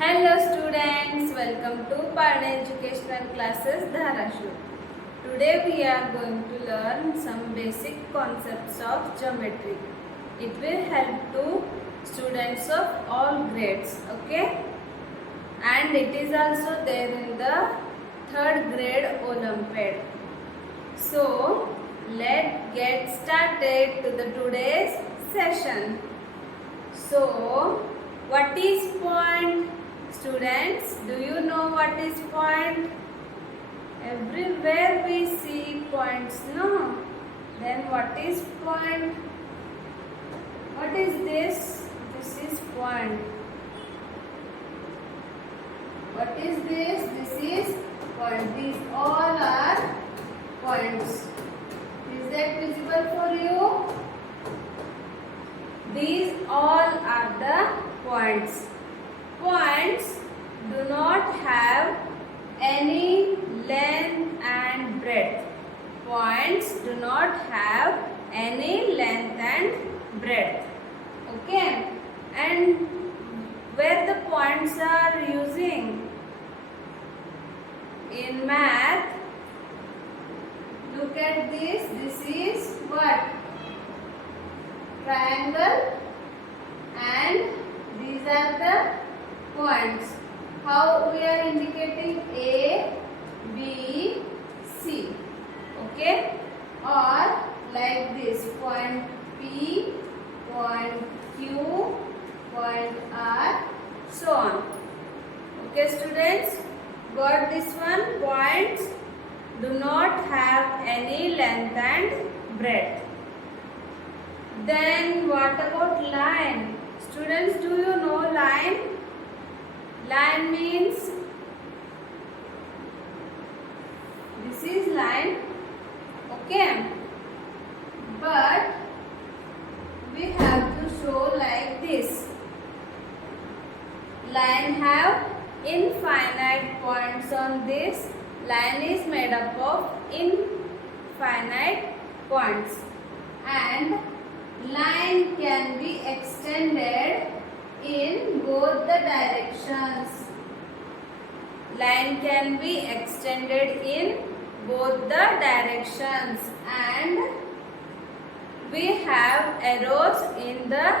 Hello students, welcome to Parna Educational Classes Dharashur. Today we are going to learn some basic concepts of geometry. It will help to students of all grades, okay? And it is also there in the 3rd grade Olympiad. So, let's get started to the today's session. So, what is point? Students, do you know what is point? Everywhere we see points, no? Then what is point? What is this? This is point. What is this? This is point. These all are points. Is that visible for you? These all are the points. Points do not have any length and breadth. Points do not have any length and breadth. Okay? And where the points are using? In math, look at this. This is what? Triangle, and these are the points. How we are indicating? A, B, C. Okay? Or like this, point P, point Q, point R, so on. Okay students? Got this one? Points do not have any length and breadth. Then what about line? Students, do you know line? Line means this is line, okay? But we have to show like this. Line have infinite points on this. Line is made up of infinite points, and line can be extended in both the directions. Line can be extended in both the directions, and we have arrows in the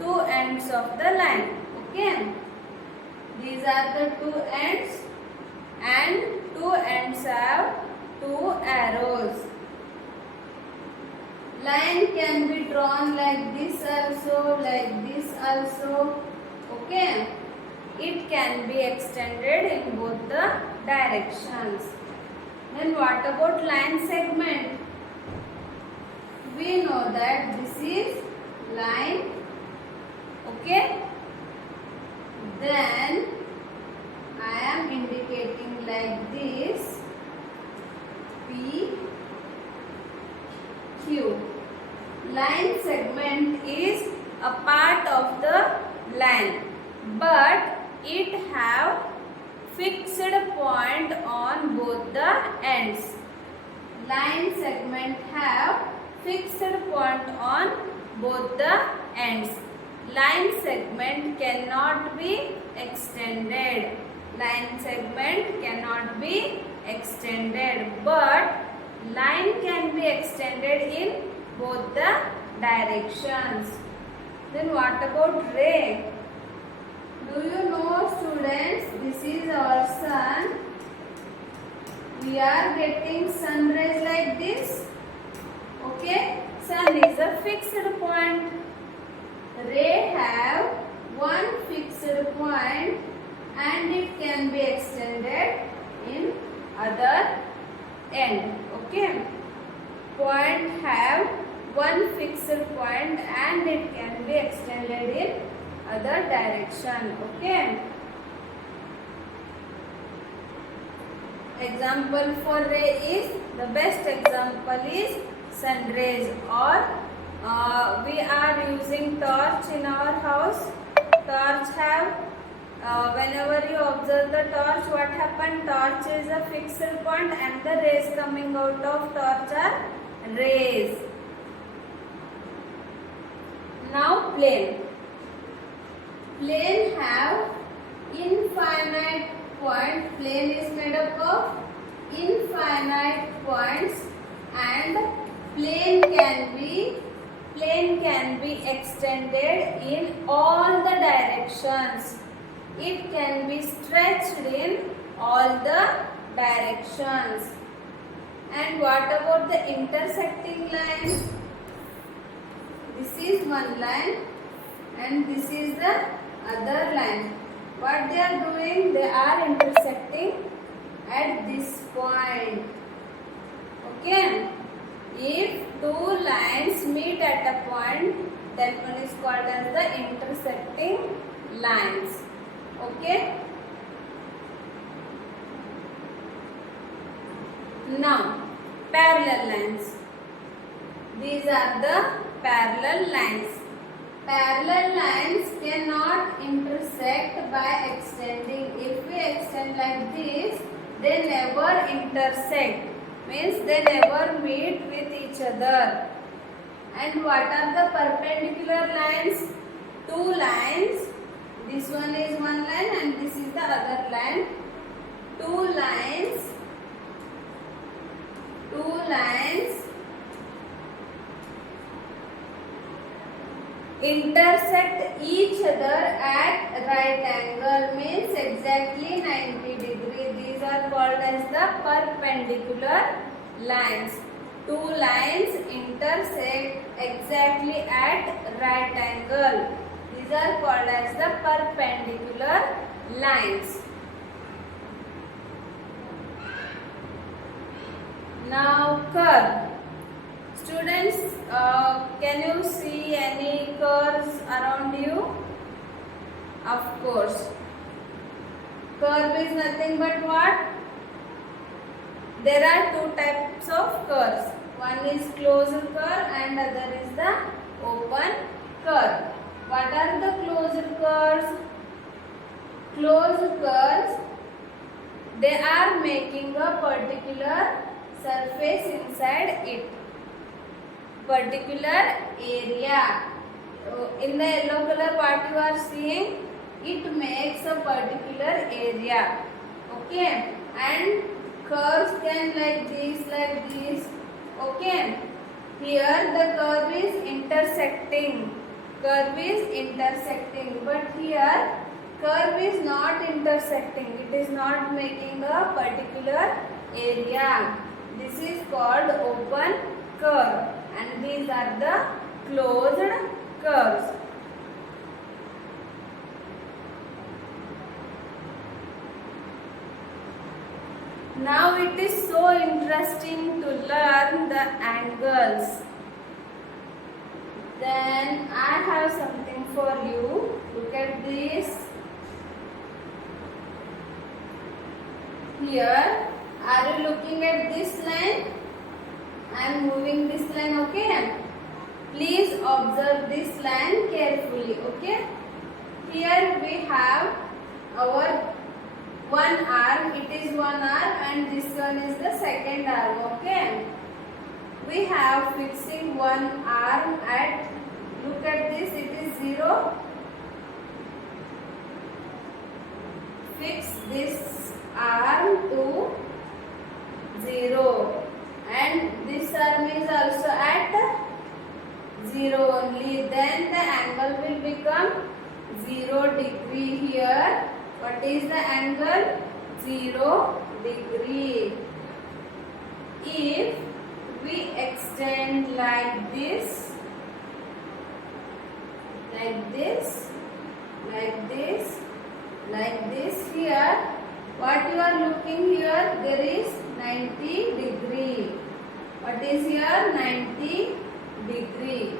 two ends of the line. Okay, these are the two ends, and two ends have two arrows. Line can be drawn like this also, like this also. Okay. It can be extended in both the directions. Then what about line segment? We know that this is line. Okay. Then I am indicating like this. P, Q. Line segment is a part of the line, but it have fixed point on both the ends. Line segment have fixed point on both the ends. Line segment cannot be extended. Line segment cannot be extended, but line can be extended in both the directions. Then what about ray? Do you know students, this is our sun. We are getting sun rays like this. Okay, sun is a fixed point. Ray have one fixed point, and it can be extended in other end. Okay, point have one fixed point, and it can be extended in other direction. Okay, example for ray is, the best example is sun rays, or we are using torch in our house. Torch have whenever you observe the torch, what happened? Torch is a fixed point, and the rays coming out of torch are rays. Now plane. Plane have infinite point. Plane is made up of infinite points, and plane can be extended in all the directions. It can be stretched in all the directions. And what about the intersecting lines? This is one line and this is the other line. What they are doing? They are intersecting at this point. Okay? If two lines meet at a point, that one is called as the intersecting lines. Okay? Now, parallel lines. These are the parallel lines. Parallel lines cannot intersect by extending. If we extend like this, they never intersect. Means they never meet with each other. And what are the perpendicular lines? Two lines. This one is one line and this is the other line. Two lines intersect each other at right angle, means exactly 90 degree. These are called as the perpendicular lines. Two lines intersect exactly at right angle. These are called as the perpendicular lines. Now curve. Students, can you see any curves around you? Of course. Curve is nothing but what? There are two types of curves. One is closed curve and other is the open curve. What are the closed curves? Closed curves, they are making a particular surface inside it. Particular area. In the yellow color what you are seeing, it makes a particular area. Okay, and curves can like this. Okay, here the curve is intersecting. But here curve is not intersecting. It is not making a particular area. This is called open curve. And these are the closed curves. Now it is so interesting to learn the angles. Then I have something for you. Look at this. Here, are you looking at this line? I am moving this line, okay? Please observe this line carefully, okay? Here we have our one arm, it is one arm and this one is the second arm, okay? We have fixing one arm at, look at this, it is 0. Fix this arm to 0. And this arm is also at 0 only. Then the angle will become 0 degree here. What is the angle? 0 degree. If we extend like this, here, what you are looking here, there is 90 degree. What is here? 90 degree.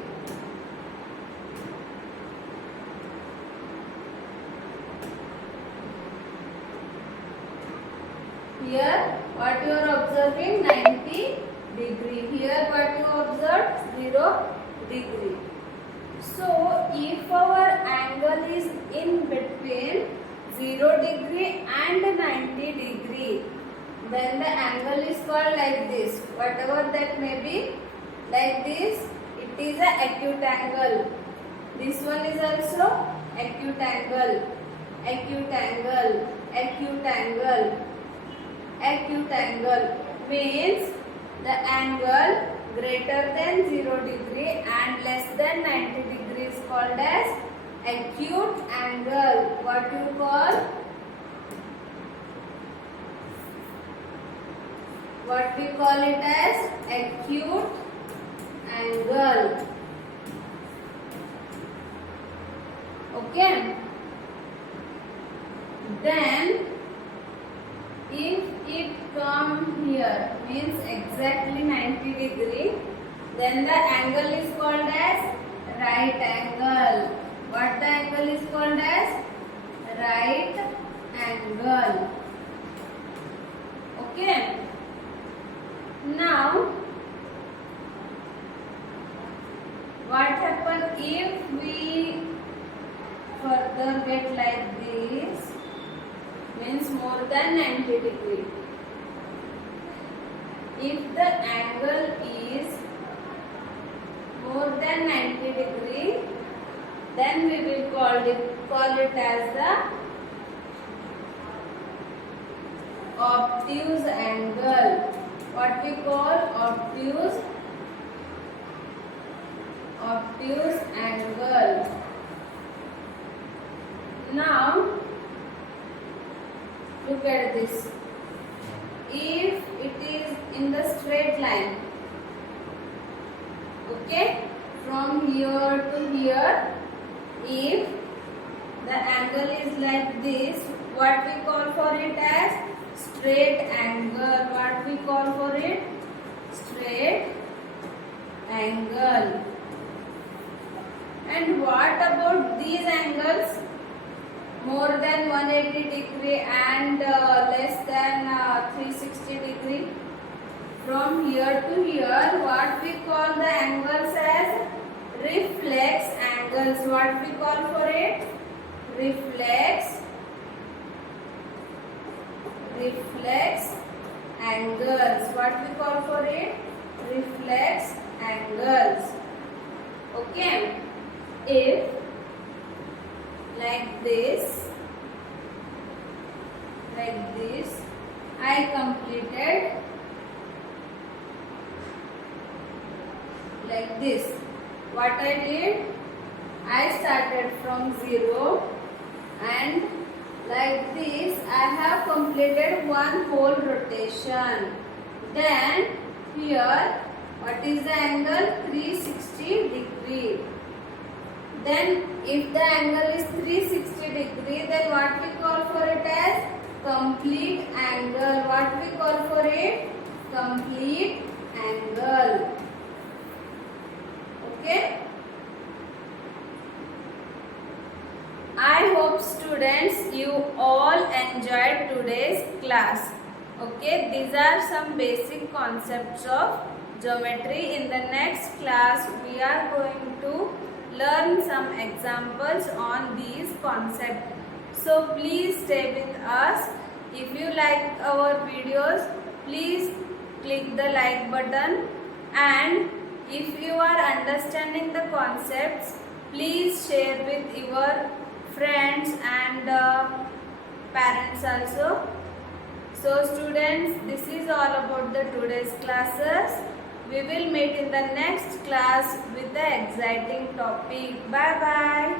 Here, what you are observing? 90 degree. Here, what you observed? 0 degree. So, if our angle is in between 0 degree and 90 degree, then the angle is called like this. Whatever that may be, like this, it is an acute angle. This one is also acute angle. acute angle, acute angle, acute angle means the angle greater than 0 degree and less than 90 degree is called as acute angle. What you call? What we call it as acute angle. Okay. Then if it come here means exactly 90 degree, then the angle is called as right angle. What the angle is called as? Right angle. Okay. Now what happen if we further get like this? Means more than 90 degree. If the angle is more than 90 degree, then we will call it as the obtuse angle. What we call obtuse angle. Now look at this. If it is in the straight line, okay, from here to here, if the angle is like this, what we call for it as straight angle. What we call for it? Straight angle. And what about these angles? More than 180 degree and less than 360 degree. From here to here, what we call the angles as reflex angles. What we call for it? Reflex angles. What we call for it? Reflex angles. Okay. If like this, I completed like this. What I did? I started from 0 and like this I have completed one whole rotation. Then here, what is the angle? 360 degree. Then if the angle is 360 degree, then what we call for it as complete angle. What we call for it? Complete angle. Okay. I hope students you all enjoyed today's class. Okay, these are some basic concepts of geometry. In the next class we are going to learn some examples on these concepts. So please stay with us. If you like our videos, please click the like button, and if you are understanding the concepts, please share with your friends and parents also. So students, this is all about the today's classes. We will meet in the next class with the exciting topic. Bye bye.